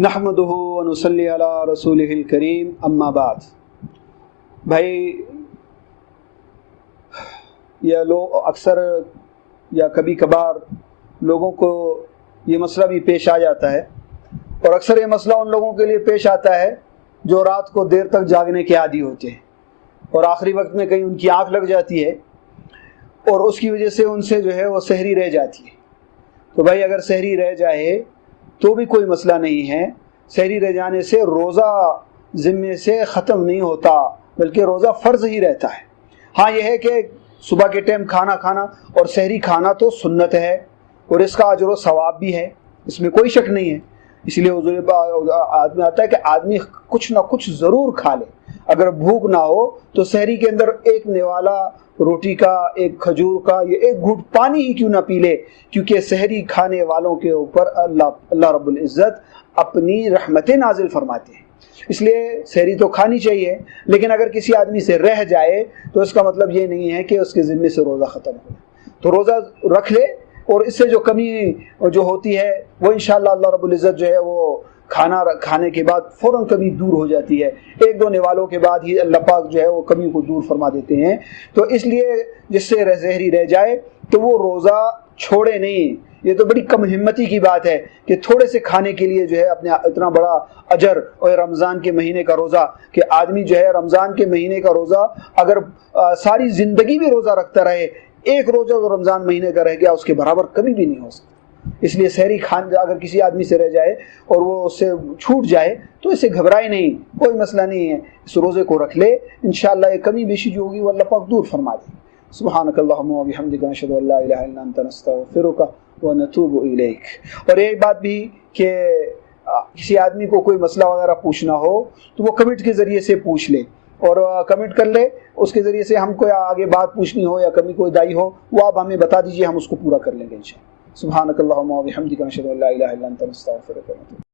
نحمدہ ونصلی علی رسولہ الکریم اما بعد۔ بھائی یہ لوگ اکثر یا کبھی کبھار لوگوں کو یہ مسئلہ بھی پیش آ جاتا ہے، اور اکثر یہ مسئلہ ان لوگوں کے لیے پیش آتا ہے جو رات کو دیر تک جاگنے کے عادی ہوتے ہیں، اور آخری وقت میں کہیں ان کی آنکھ لگ جاتی ہے اور اس کی وجہ سے ان سے جو ہے وہ سحری رہ جاتی ہے۔ تو بھائی اگر سحری رہ جائے تو بھی کوئی مسئلہ نہیں ہے، سحری رہ جانے سے روزہ ذمے سے ختم نہیں ہوتا بلکہ روزہ فرض ہی رہتا ہے۔ ہاں یہ ہے کہ صبح کے ٹائم کھانا کھانا اور سحری کھانا تو سنت ہے اور اس کا اجر و ثواب بھی ہے، اس میں کوئی شک نہیں ہے۔ اس لیے حضور آدمی آتا ہے کہ آدمی کچھ نہ کچھ ضرور کھا لے، اگر بھوک نہ ہو تو سحری کے اندر ایک نوالا روٹی کا، ایک کھجور کا، یا ایک گھونٹ پانی ہی کیوں نہ پی لے، کیونکہ سحری کھانے والوں کے اوپر اللہ رب العزت اپنی رحمتیں نازل فرماتے ہیں۔ اس لیے سحری تو کھانی چاہیے، لیکن اگر کسی آدمی سے رہ جائے تو اس کا مطلب یہ نہیں ہے کہ اس کے ذمے سے روزہ ختم ہو، تو روزہ رکھ لے، اور اس سے جو کمی جو ہوتی ہے وہ انشاءاللہ اللہ رب العزت جو ہے وہ کھانا کھانے کے بعد فوراً کمی دور ہو جاتی ہے، ایک دو نوالوں کے بعد ہی اللہ پاک جو ہے وہ کمی کو دور فرما دیتے ہیں۔ تو اس لیے جس سے سحری رہ جائے تو وہ روزہ چھوڑے نہیں۔ یہ تو بڑی کم ہمتی کی بات ہے کہ تھوڑے سے کھانے کے لیے جو ہے اپنے اتنا بڑا اجر، اور رمضان کے مہینے کا روزہ، کہ آدمی جو ہے رمضان کے مہینے کا روزہ اگر ساری زندگی بھی روزہ رکھتا رہے، ایک روزہ جو رمضان مہینے کا رہ گیا اس کے برابر کبھی بھی نہیں ہو سکتا۔ اس لیے سحری کھان اگر کسی آدمی سے رہ جائے اور وہ اس سے چھوٹ جائے تو اسے گھبرائے نہیں، کوئی مسئلہ نہیں ہے، اس روزے کو رکھ لے، انشاءاللہ یہ کمی بیشی جو ہوگی وہ اللہ پاک دور فرما دے۔ سبحانک اللہم و بحمدک، نشہد ان لا الہ الا انت، نستغفرک ونتوب الیک۔ اور یہ بات بھی کہ کسی آدمی کو کوئی مسئلہ وغیرہ پوچھنا ہو تو وہ کمنٹ کے ذریعے سے پوچھ لے، اور کمنٹ کر لے، اس کے ذریعے سے ہم کو آگے بات پوچھنی ہو یا کمی کوئی دائی ہو وہ آپ ہمیں بتا دیجئے، ہم اس کو پورا کر لیں گے انشاءاللہ۔ سبحانک اللہم و بحمدک، نشہد ان لا الہ الا انت، نستغفرک ونتوب۔